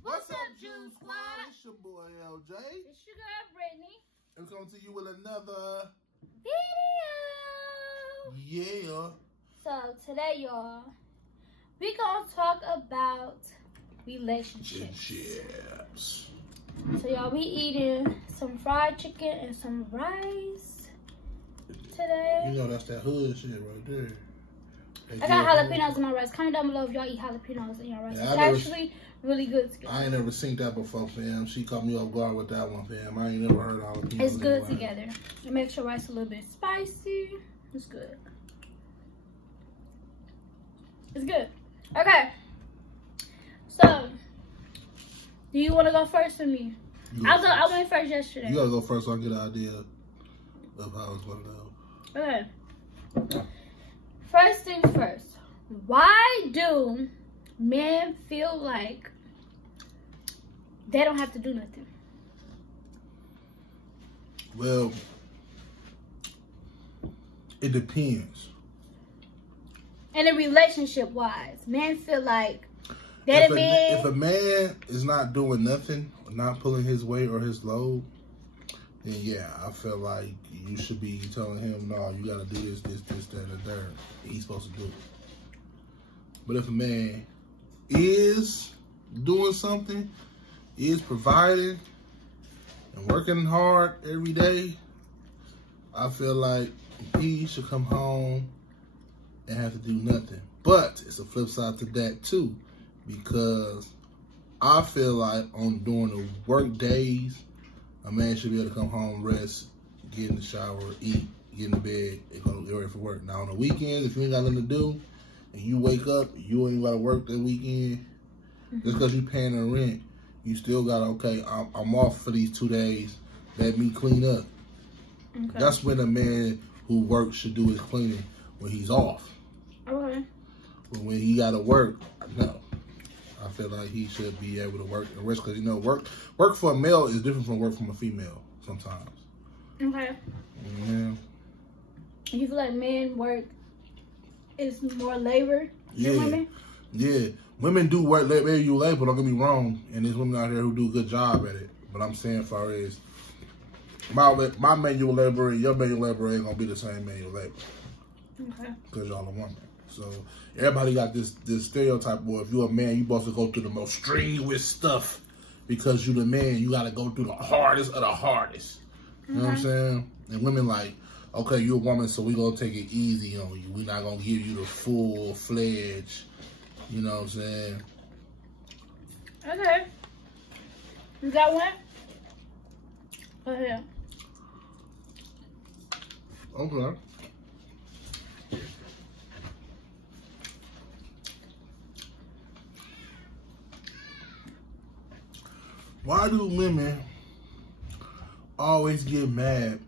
What's up, Juice Squad? It's your boy LJ. It's your girl Brittany. And we're coming to you with another video. Yeah. So today, y'all, we gonna talk about relationships. So y'all, we eating some fried chicken and some rice today. You know that's that hood shit right there. I got jalapenos in my rice. Comment down below if y'all eat jalapenos in your rice. Yeah, it's actually really good together. I ain't never seen that before, fam. She caught me off guard with that one, fam. I ain't never heard of jalapenos. It's good together. It makes your rice a little bit spicy. It's good. It's good. Okay. So, do you want to go first or me? I went first yesterday. You gotta go first so I get an idea of how it's gonna go. Okay. First things first. Why do men feel like they don't have to do nothing? Well, it depends. And in relationship wise, men feel like that if a man is not doing nothing, not pulling his weight or his load, then yeah, I feel like you should be telling him, no, you gotta do this, that, and the third. He's supposed to do it. But if a man is doing something, is providing and working hard every day, I feel like he should come home and have to do nothing. But it's a flip side to that too, because I feel like during the work days, a man should be able to come home, rest, get in the shower, eat, get in the bed, and go get ready for work. Now on the weekends, if you ain't got nothing to do, and you wake up, you ain't got to work that weekend, just because you paying the rent, you still got to, okay, I'm off for these 2 days, let me clean up. Okay. That's when a man who works should do his cleaning, when he's off. Okay. But when he got to work, no. I feel like he should be able to work and rest, because, you know, work for a male is different from work from a female sometimes. Okay. Yeah. You feel like men work is more labor than women? Yeah. Women do work manual labor, don't get me wrong, and there's women out here who do a good job at it. But I'm saying, as far as my manual labor and your manual labor ain't gonna be the same manual labor. Okay. Because y'all a woman. So everybody got this stereotype, boy. If you're a man, you supposed to go through the most strenuous stuff because you the man. You got to go through the hardest of the hardest. You know what I'm saying? And women like, okay, you're a woman, so we gonna take it easy on you. We're not gonna give you the full-fledged. You know what I'm saying? Okay. You got one? Go ahead. Okay. Why do women always get mad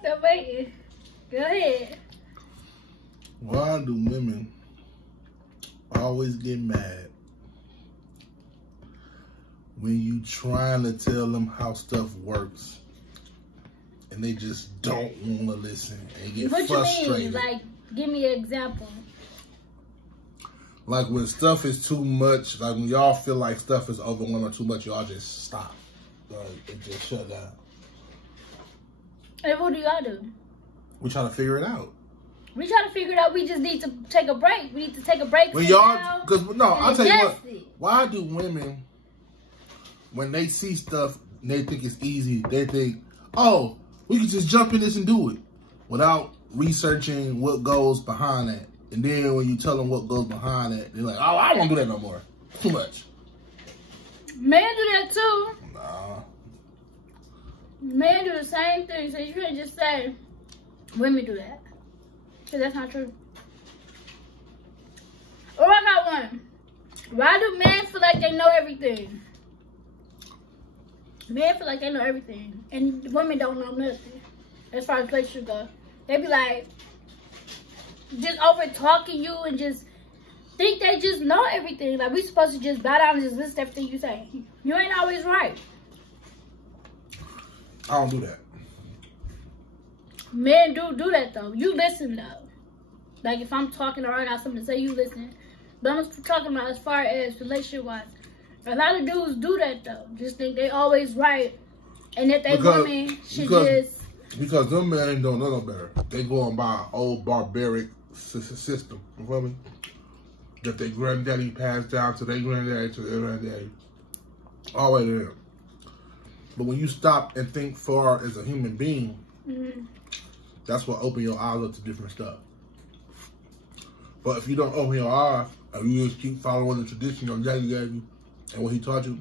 Stop waiting. Go ahead. Why do women always get mad when you trying to tell them how stuff works and they just don't want to listen and get frustrated? What you mean? Like, give me an example. Like when stuff is too much, like when y'all feel like stuff is overwhelming too much, y'all just stop. Like, it just shut down. And what do y'all do? We try to figure it out. We try to figure it out. We just need to take a break. We need to take a break. When y'all, because no, I'll tell you what. Why do women, when they see stuff and they think it's easy, they think, oh, we can just jump in this and do it, without researching what goes behind that. And then when you tell them what goes behind that, they're like, oh, I won't do that no more. Too much. Men do that too. Nah. Men do the same thing. So you can't just say women do that. Because that's not true. Oh, I got one. Why do men feel like they know everything? Men feel like they know everything. And women don't know nothing. As far as relationships go. They be like, just over talking you and just think they just know everything. Like, we supposed to just bow down and just listen to everything you say. You ain't always right. I don't do that. Men do that though. You listen though. Like, if I'm talking or I got something to say, you listen. But I'm talking about as far as relationship-wise. A lot of dudes do that, though. Just think they always right. And that they women should just... Because them men don't know no better. They going by an old barbaric system. You feel me? That their granddaddy passed down to their granddaddy, to their granddaddy. All the way there. But when you stop and think far as a human being, that's what open your eyes up to different stuff. But if you don't open your eyes, and you just keep following the tradition your daddy gave you, and what he taught you,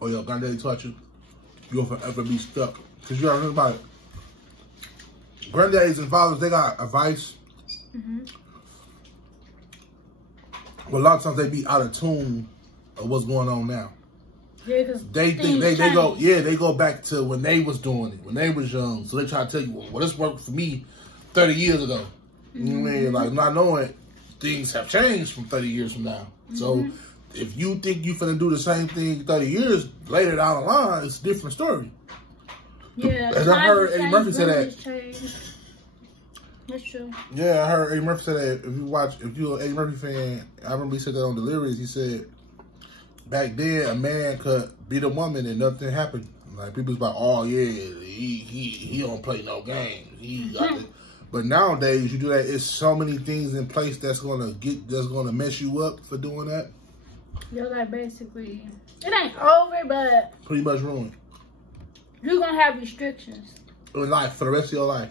or your granddaddy taught you, you'll forever be stuck. Because you gotta think about it. Granddaddies and fathers, they got advice. But a lot of times they be out of tune of what's going on now. Yeah, because they think they go back to when they was doing it, when they was young. So they try to tell you, well, this worked for me 30 years ago. You know what I mean? Like, not knowing things have changed from 30 years from now. So if you think you finna do the same thing 30 years later down the line, it's a different story. Yeah, as I heard Eddie Murphy say that. That's true. Yeah, I heard Eddie Murphy say that. If you're an Eddie Murphy fan, I remember he said that on Delirious. He said back then a man could beat a woman and nothing happened. Like, people was like, oh yeah, he don't play no game. He got it. But nowadays, you do that. It's so many things in place that's gonna mess you up for doing that. You're like, basically, it ain't over, but pretty much ruined. You're gonna have restrictions in life for the rest of your life.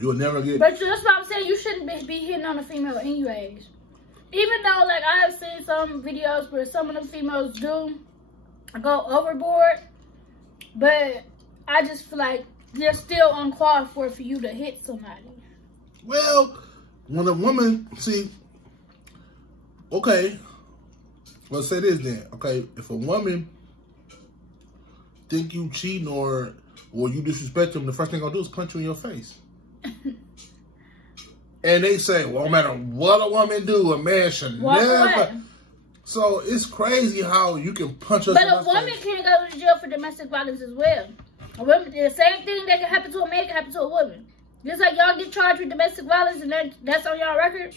You will never get. But that's what I'm saying. You shouldn't be hitting on a female anyways. Even though, like, I have seen some videos where some of the females do go overboard, but I just feel like they're still uncalled for you to hit somebody. Well, when a woman, see, okay, let's say this then. Okay, if a woman think you cheating or you disrespect them, the first thing I'll do is punch you in your face. And they say, well, no matter what a woman do, a man should never. So it's crazy how you can punch us. But a woman can't go to jail for domestic violence as well. A woman, the same thing that can happen to a man can happen to a woman. Just like y'all get charged with domestic violence and that's on y'all record,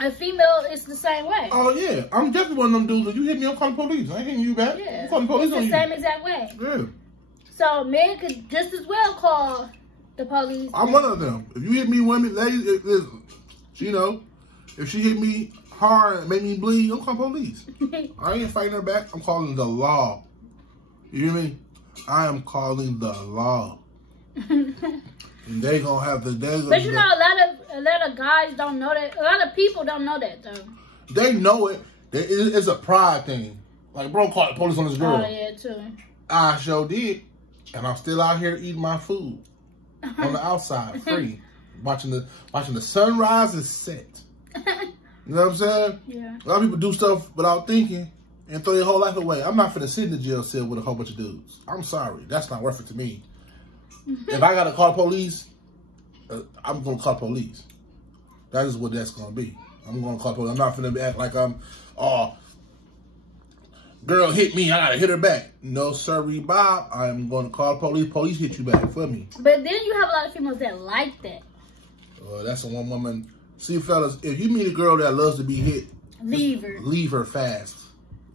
a female is the same way. Oh yeah, I'm definitely one of them dudes. If you hit me, I'm calling police. I ain't hitting you back. Yeah, I'm calling police on you. It's the same exact way. Yeah. So men could just as well call the police. I'm one of them. If you hit me, women, ladies, you know, if she hit me hard and made me bleed, I'm calling police. I ain't fighting her back. I'm calling the law. You hear me? I am calling the law. And they gonna have the days. But you know, a lot of guys don't know that. A lot of people don't know that though. They know it. It's a pride thing. Like, bro, called the police on this girl. Oh yeah, too. I sure did, and I'm still out here eating my food on the outside, free, watching the sunrise and set. You know what I'm saying? Yeah. A lot of people do stuff without thinking and throw their whole life away. I'm not finna sit in the jail cell with a whole bunch of dudes. I'm sorry, that's not worth it to me. If I gotta call the police, I'm gonna call the police. That is what that's gonna be. I'm gonna call the police. I'm not finna act like I'm, oh, girl hit me, I gotta hit her back. No, sorry, Bob. I'm gonna call the police. Police hit you back for me. But then you have a lot of females that like that. That's a one woman. See, fellas, if you meet a girl that loves to be hit, leave her. Leave her fast.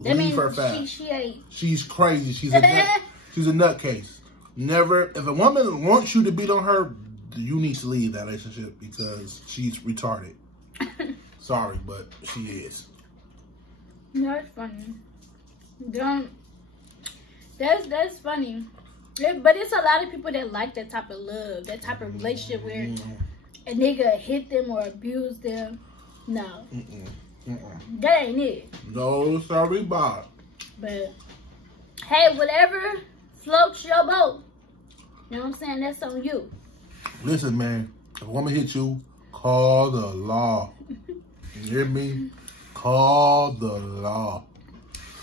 That leave her fast. She ain't. She's crazy. She's a nutcase. Never. If a woman wants you to beat on her, you need to leave that relationship because she's retarded. Sorry, but she is. That's funny. That's funny. But it's a lot of people that like that type of love, that type of relationship where a nigga hit them or abuse them. No. That ain't it. No, sorry, Bob. But, hey, whatever floats your boat. You know what I'm saying? That's on you. Listen, man. If a woman hits you, call the law. You hear me? Call the law.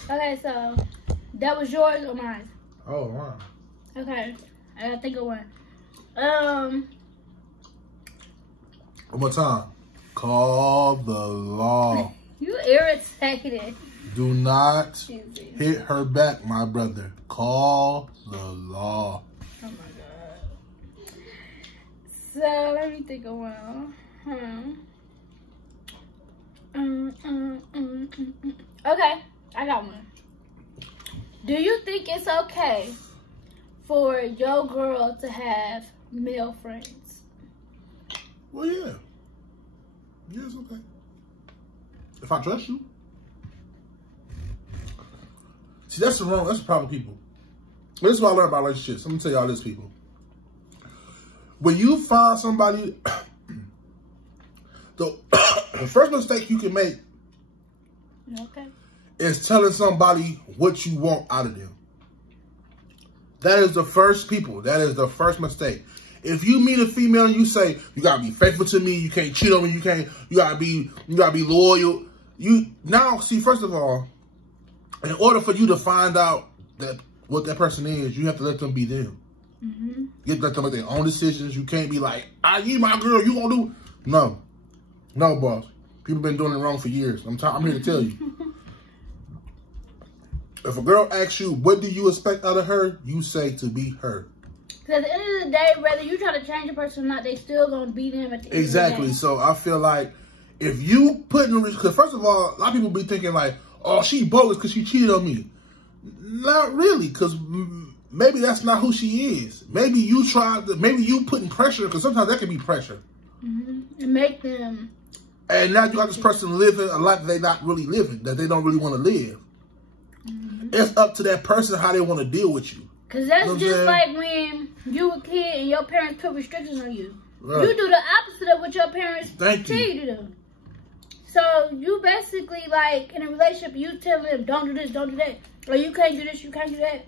Okay, so that was yours or mine? Oh, wow. Okay. I gotta think of one. One more time. Call the law. You irritated. Do not hit her back, my brother. Call the law. Oh my God. So let me think of one. Okay, I got one. Do you think it's okay for your girl to have male friends? Well, yeah. Yeah, it's okay. If I trust you. See, that's the problem with people. This is what I learned about relationships. I'm going to tell y'all this, people. When you find somebody, the first mistake you can make is telling somebody what you want out of them. That is the first mistake. If you meet a female and you say, you gotta be faithful to me, you can't cheat on me, you gotta be loyal. See, first of all, in order for you to find out what that person is, you have to let them be them. You have to let them make their own decisions. You can't be like, you my girl, you gonna do? No, boss. People been doing it wrong for years. I'm here to tell you. If a girl asks you, what do you expect out of her? You say to be her. Because at the end of the day, whether you try to change a person or not, they still going to be them at the end Exactly. of the day. So I feel like if you put in, because first of all, a lot of people be thinking like, oh, she bogus because she cheated on me. Not really, because maybe that's not who she is. Maybe you putting pressure, because sometimes that can be pressure. And make them. And now you got this person living a life that they're not really living, that they don't really want to live. It's up to that person how they want to deal with you. Because that's just like when you were a kid and your parents put restrictions on you. Right. You do the opposite of what your parents tell you to do. So you basically, like, in a relationship, you tell them, don't do this, don't do that. Or you can't do this, you can't do that.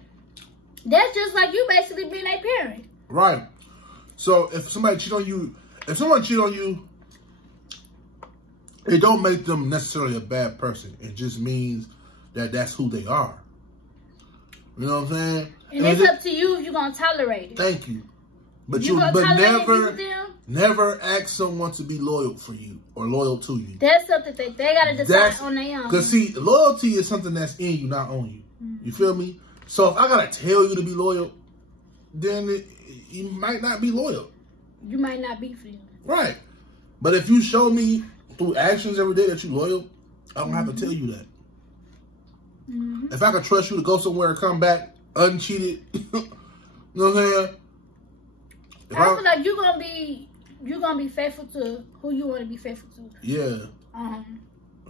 That's just like you basically being a parent. Right. So if somebody cheat on you, it don't make them necessarily a bad person. It just means that that's who they are. You know what I'm saying? And it's up to you if you're going to tolerate it. Thank you. But never ask someone to be loyal for you or loyal to you. That's something they got to decide on their own. Because see, loyalty is something that's in you, not on you. You feel me? So if I got to tell you to be loyal, then you might not be loyal. You might not be for you. Right. But if you show me through actions every day that you're loyal, I don't have to tell you that. If I can trust you to go somewhere and come back uncheated, you know what I'm saying? I feel like you're gonna be faithful to who you want to be faithful to. Yeah.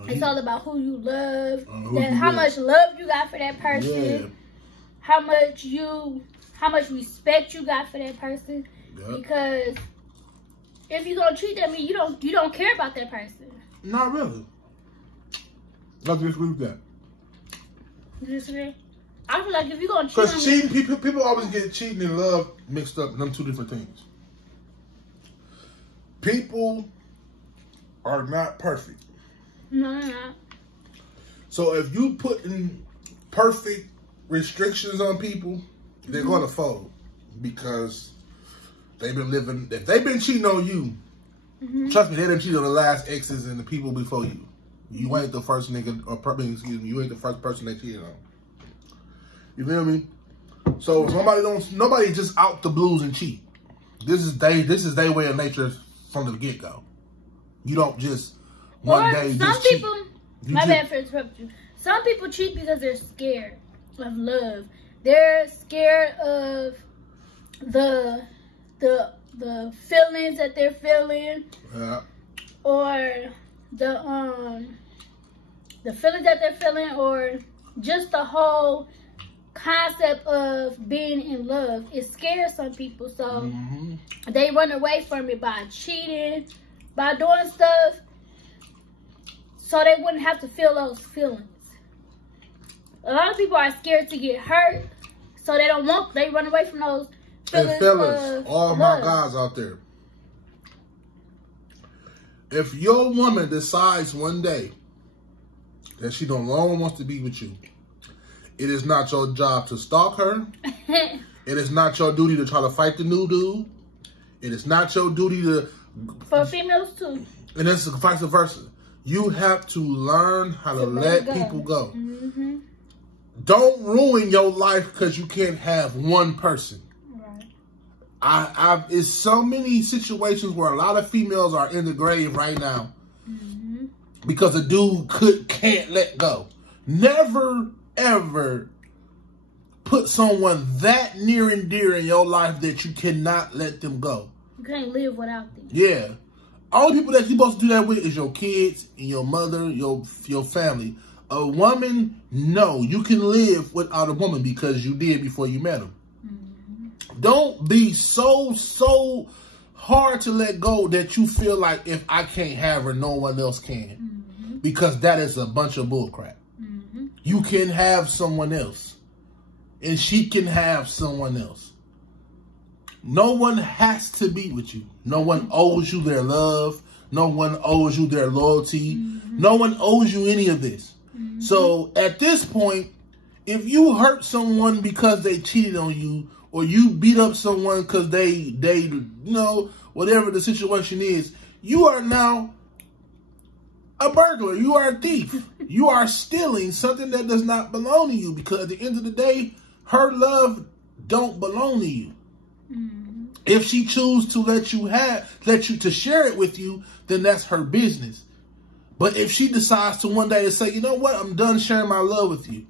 It's all about who you love, how much love you got for that person, how much respect you got for that person. Because if you're gonna cheat, that means you don't care about that person. Not really. I disagree with that. You disagree? I feel like if you're gonna cheat, because cheating, people always get cheating and love mixed up, and them two different things. People are not perfect. No, they're not. So if you put in perfect restrictions on people, they're gonna fold because they've been living. If they've been cheating on you, trust me, they didn't cheat on the last exes and the people before you. You ain't the first nigga, you ain't the first person they cheated on. You feel me? So nobody just out the blues and cheat. This is their way of nature from the get go. You don't just one day just cheat. My bad for interrupting you. Some people cheat because they're scared of love. They're scared of the feelings that they're feeling. Yeah. Or the feelings that they're feeling, or just the whole concept of being in love. It scares some people, so they run away from it by cheating, by doing stuff, so they wouldn't have to feel those feelings. A lot of people are scared to get hurt, so they run away from those feelings. And fellas, all my guys out there, if your woman decides one day that she no longer wants to be with you, it is not your job to stalk her. It is not your duty to try to fight the new dude. It is not your duty to... For females too. And it's vice versa. You have to learn how to let people go. Don't ruin your life because you can't have one person. Right. It's so many situations where a lot of females are in the grave right now because a dude can't let go. Never, ever put someone that near and dear in your life that you cannot let them go. You can't live without them. Yeah. All the people that you're supposed to do that with is your kids and your mother, your family. A woman, no, you can live without a woman because you did before you met them. Don't be so hard to let go that you feel like if I can't have her, no one else can. Because that is a bunch of bullcrap. You can have someone else. And she can have someone else. No one has to be with you. No one owes you their love. No one owes you their loyalty. No one owes you any of this. So at this point, if you hurt someone because they cheated on you, or you beat up someone because they, you know, whatever the situation is, you are now a burglar. You are a thief. You are stealing something that does not belong to you, because at the end of the day, her love don't belong to you. If she chooses to let you to share it with you, then that's her business. But if she decides to one day to say, you know what, I'm done sharing my love with you,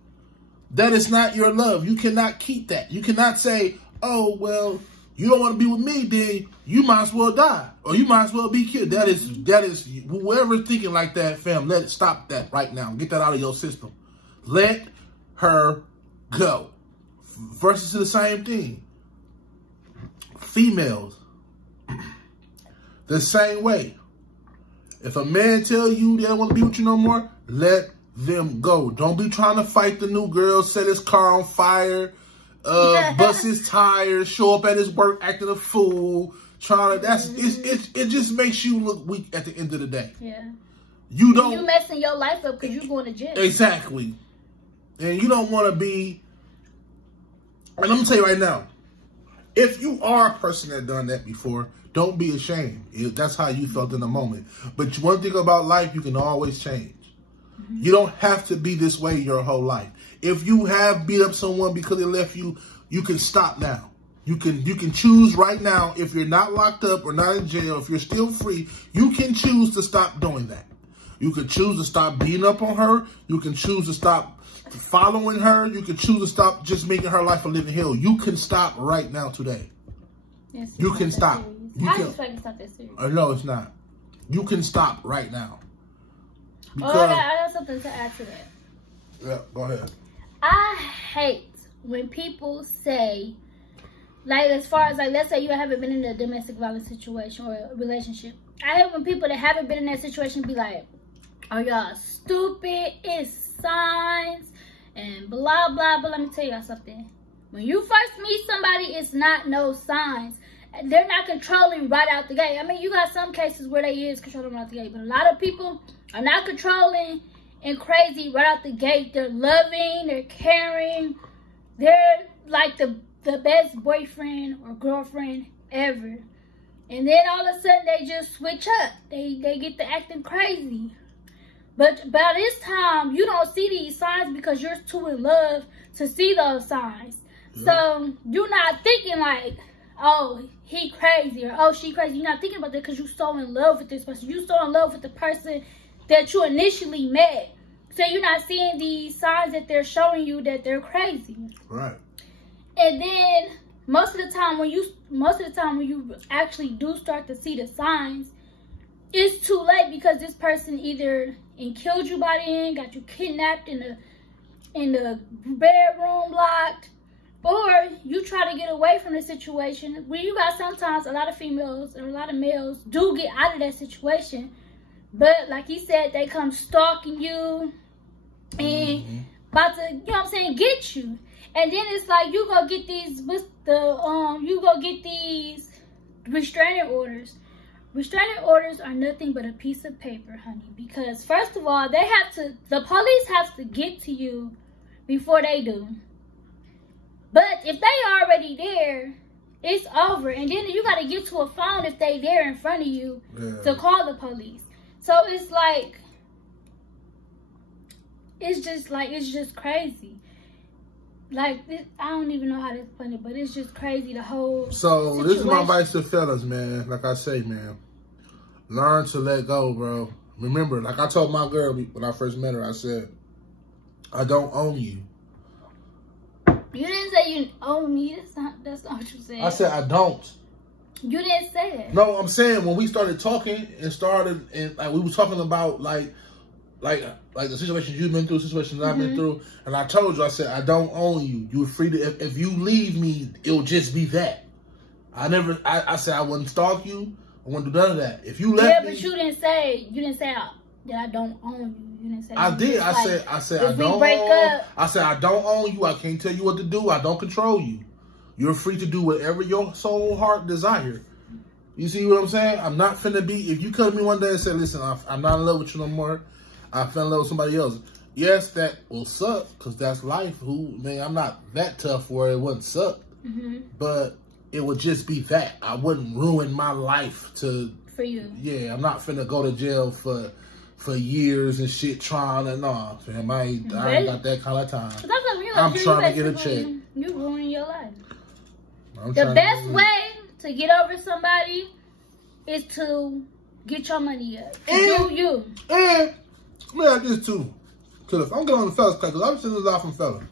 that is not your love. You cannot keep that. You cannot say, oh, well, you don't want to be with me, then you might as well die. Or you might as well be killed. That is whoever's thinking like that, fam, stop that right now. Get that out of your system. Let her go. Versus the same thing. Females, the same way. If a man tell you they don't want to be with you no more, let them go. Don't be trying to fight the new girl, set his car on fire, bust his tires, show up at his work acting a fool, it just makes you look weak at the end of the day. Yeah. You messing your life up because you're going to jail. Exactly. And you don't want to be, and I'm gonna tell you right now, if you are a person that done that before, don't be ashamed. If that's how you felt in the moment. But one thing about life, you can always change. You don't have to be this way your whole life. If you have beat up someone because they left you, you can stop now. You can choose right now. If you're not locked up or not in jail, if you're still free, you can choose to stop doing that. You can choose to stop beating up on her. You can choose to stop following her. You can choose to stop just making her life a living hell. You can stop right now today. Yes, you can stop. I just feel like it's not that serious. No, it's not. You can stop right now. Because, I got something to add to that. Yeah, go ahead. I hate when people say, like, as far as, like, let's say you haven't been in a domestic violence situation or a relationship. I hate when people that haven't been in that situation be like, oh, y'all stupid, it's signs, and blah, blah, but let me tell y'all something. When you first meet somebody, it's not no signs. They're not controlling right out the gate. I mean, you got some cases where they is controlling right out the gate, but a lot of people are not controlling and crazy right out the gate. They're loving, they're caring, they're like the best boyfriend or girlfriend ever. And then all of a sudden they just switch up. They get to acting crazy. But by this time, you don't see these signs because you're too in love to see those signs. Yeah. So you're not thinking like, oh, he crazy or oh, she crazy. You're not thinking about that because you're so in love with this person. You're so in love with the person that you initially met. So you're not seeing these signs that they're showing you that they're crazy. Right. And then most of the time when you actually do start to see the signs, it's too late because this person either killed you by the end, got you kidnapped in the bedroom locked, or you try to get away from the situation. When you got sometimes a lot of females and a lot of males do get out of that situation, but like he said, they come stalking you and about to, you know what I'm saying, get you. And then it's like you go get these restraining orders. Restraining orders are nothing but a piece of paper, honey. Because first of all, the police have to get to you before they do. But if they already there, it's over. And then you got to get to a phone if they there in front of you to call the police. So it's like, it's just crazy. Like, I don't even know how to explain it, but it's just crazy, the whole So, situation. this is my advice to fellas, man. Like I say, man. Learn to let go, bro. Remember, like I told my girl when I first met her, I said, I don't own you. You didn't say you own me. That's not what you said. I said, I don't. You didn't say that. No, I'm saying when we started talking and like we were talking about like the situations you've been through, situations I've been through, and I told you, I said, I don't own you. You're free to, if you leave me, it'll just be that. I said I wouldn't stalk you. I wouldn't do none of that. If you left me. Yeah, but you didn't say that I don't own you. You didn't say I did. I said I don't own. I said I don't own you. I can't tell you what to do. I don't control you. You're free to do whatever your soul heart desire. You see what I'm saying? I'm not finna be. If you come to me one day and say, "Listen, I'm not in love with you no more. I fell in love with somebody else." Yes, that will suck because that's life. I'm not that tough where it wouldn't suck, but it would just be that. I wouldn't ruin my life for you. Yeah, I'm not finna go to jail for years and shit trying to, nah, fam, I ain't got that kind of time. I'm trying to get a check. You ruining your life. The best way to get over somebody is to get your money up. And let me add this too. Cause I'm getting on the fellas because I'm sending this out from fellas.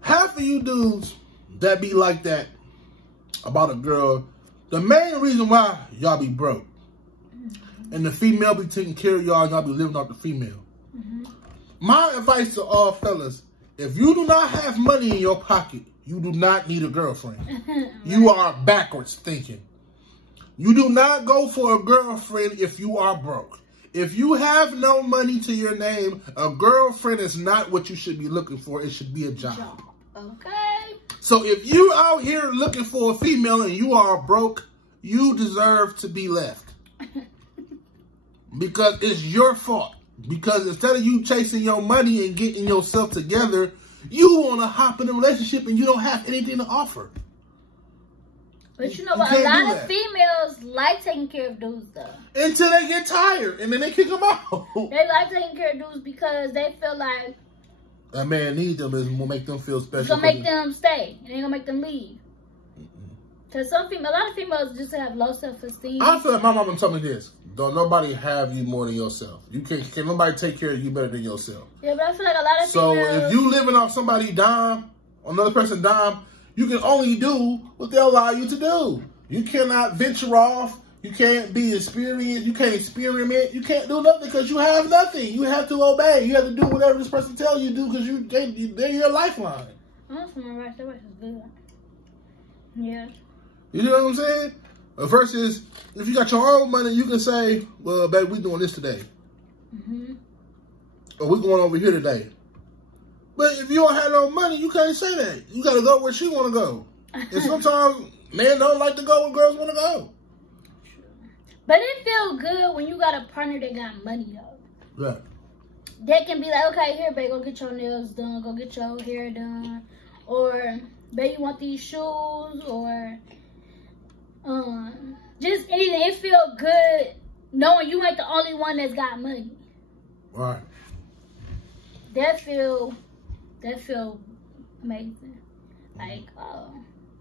Half of you dudes that be like that about a girl, the main reason why y'all be broke. And the female be taking care of y'all and y'all be living off the female. My advice to all fellas, if you do not have money in your pocket, you do not need a girlfriend. You are backwards thinking. You do not go for a girlfriend if you are broke. If you have no money to your name, a girlfriend is not what you should be looking for. It should be a job. Okay. So if you out here looking for a female and you are broke, you deserve to be left. Because it's your fault. Because instead of you chasing your money and getting yourself together, you want to hop in a relationship and you don't have anything to offer. But you know what? A lot of females like taking care of dudes, though. Until they get tired and then they kick them out. They like taking care of dudes because they feel like a man needs them is going to make them feel special. It's going to make them stay. It ain't going to make them leave. Because a lot of females just have low self-esteem. I feel like my mama told me this. Don't nobody have you more than yourself. You can't nobody take care of you better than yourself. Yeah, but I feel like a lot of females. So if you living off somebody's dime, another person's dime, you can only do what they allow you to do. You cannot venture off. You can't be experienced. You can't experiment. You can't do nothing because you have nothing. You have to obey. You have to do whatever this person tells you to do because they're your lifeline. That's my rice. That rice is good. Yeah. You know what I'm saying? Versus, if you got your own money, you can say, well, baby, we doing this today. Or we going over here today. But if you don't have no money, you can't say that. You got to go where she want to go. And sometimes men don't like to go where girls want to go. But it feels good when you got a partner that got money, though. Yeah. They can be like, okay, here, babe, go get your nails done. Go get your hair done. Or, babe, you want these shoes? Or... just anything. It feel good knowing you ain't the only one that's got money. Right. That feel amazing. Like, oh,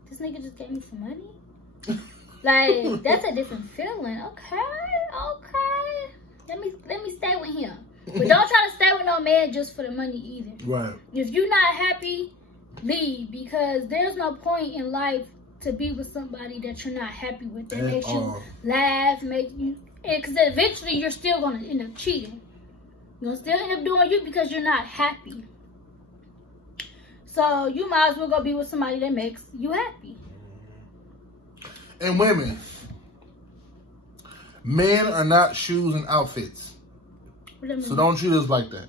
this nigga just gave me some money. Like, that's a different feeling. Okay. Let me stay with him. But don't try to stay with no man just for the money either. Right. If you're not happy, leave, because there's no point in life to be with somebody that you're not happy with, that makes you laugh, because eventually you're still going to end up cheating. You're going to still end up doing you because you're not happy. So you might as well go be with somebody that makes you happy. And women, men are not shoes and outfits. So don't treat us like that.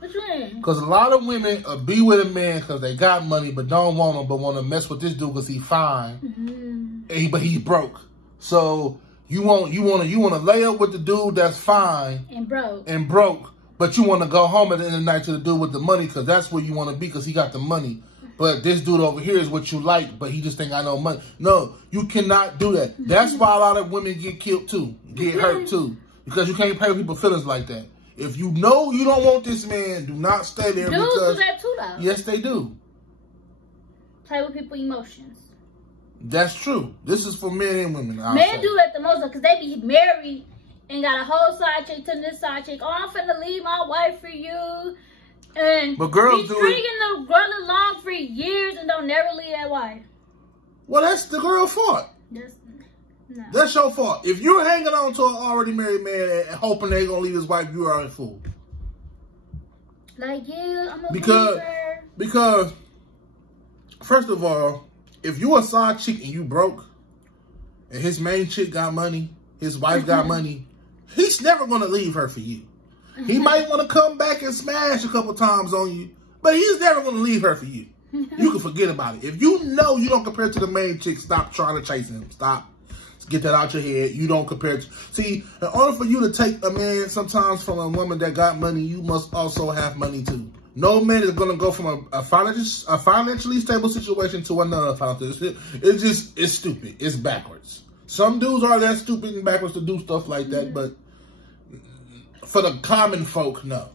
What you mean? Because a lot of women be with a man because they got money but don't want him, but want to mess with this dude because he's fine, but he's broke. So you want to lay up with the dude that's fine and broke, but you want to go home at the end of the night to the dude with the money because that's where you want to be because he got the money. But this dude over here is what you like, but he just ain't got no money. No, you cannot do that. That's why a lot of women get killed too, get hurt too, because you can't play with people's feelings like that. If you know you don't want this man, do not stay there. Dudes do that too, though. Yes, they do. Play with people's emotions. That's true. This is for men and women. Men do that the most because they be married and got a whole side chick to this side chick. Oh, I'm finna leave my wife for you. And but girls be do stringing the girl along for years and don't never leave that wife. Well, that's the girl's fault. No. That's your fault. If you're hanging on to an already married man and hoping they're gonna leave his wife, you are a fool. Like, yeah, I'm a because first of all, if you a side chick and you broke, and his main chick got money, his wife got money, he's never gonna leave her for you. He might want to come back and smash a couple times on you, but he's never gonna leave her for you. You can forget about it. If you know you don't compare to the main chick, stop trying to chase him. Stop. Get that out your head. You don't compare to... See, in order for you to take a man sometimes from a woman that got money, you must also have money too. No man is going to go from a financially stable situation to another financial. It's stupid. It's backwards. Some dudes are that stupid and backwards to do stuff like that, but for the common folk, no.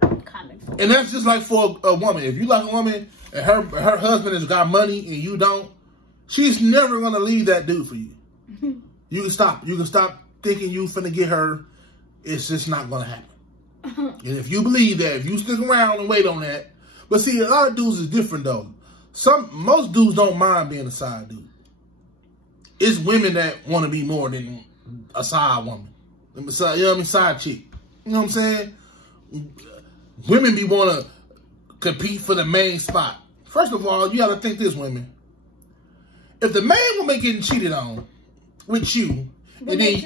And that's just like for a woman. If you like a woman and her husband has got money and you don't, she's never going to leave that dude for you. You can stop. You can stop thinking you finna get her. It's just not going to happen. And if you believe that, if you stick around and wait on that. But see, a lot of dudes is different though. Most dudes don't mind being a side dude. It's women that want to be more than a side woman. You know what I mean? Side chick. You know what I'm saying? Women be want to compete for the main spot. First of all, you got to think this, women. If the main woman getting cheated on with you, and then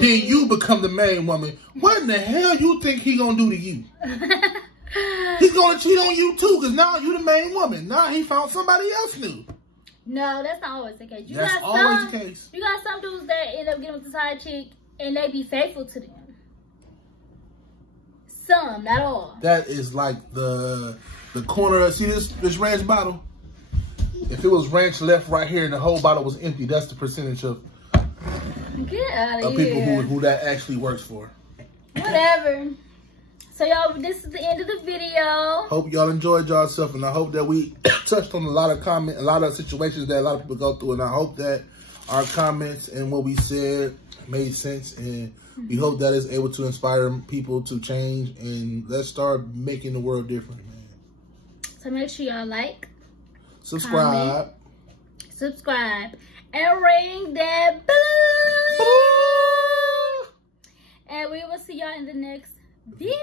you become the main woman, what in the hell you think he gonna do to you? He's gonna cheat on you too, because now you the main woman. Now he found somebody else new. No, that's not always the case. That's always the case. You got some dudes that end up getting with the side chick and they be faithful to them. Some, not all. That is like the corner. See this ranch bottle? If it was ranch left right here and the whole bottle was empty, that's the percentage of people who that actually works for. Whatever. So y'all, this is the end of the video. Hope y'all enjoyed yourself, and I hope that we touched on a lot of situations that a lot of people go through, and I hope that our comments and what we said made sense, and we hope that is able to inspire people to change, and let's start making the world different, man. So make sure y'all like, subscribe, and ring that bell. And we will see y'all in the next video.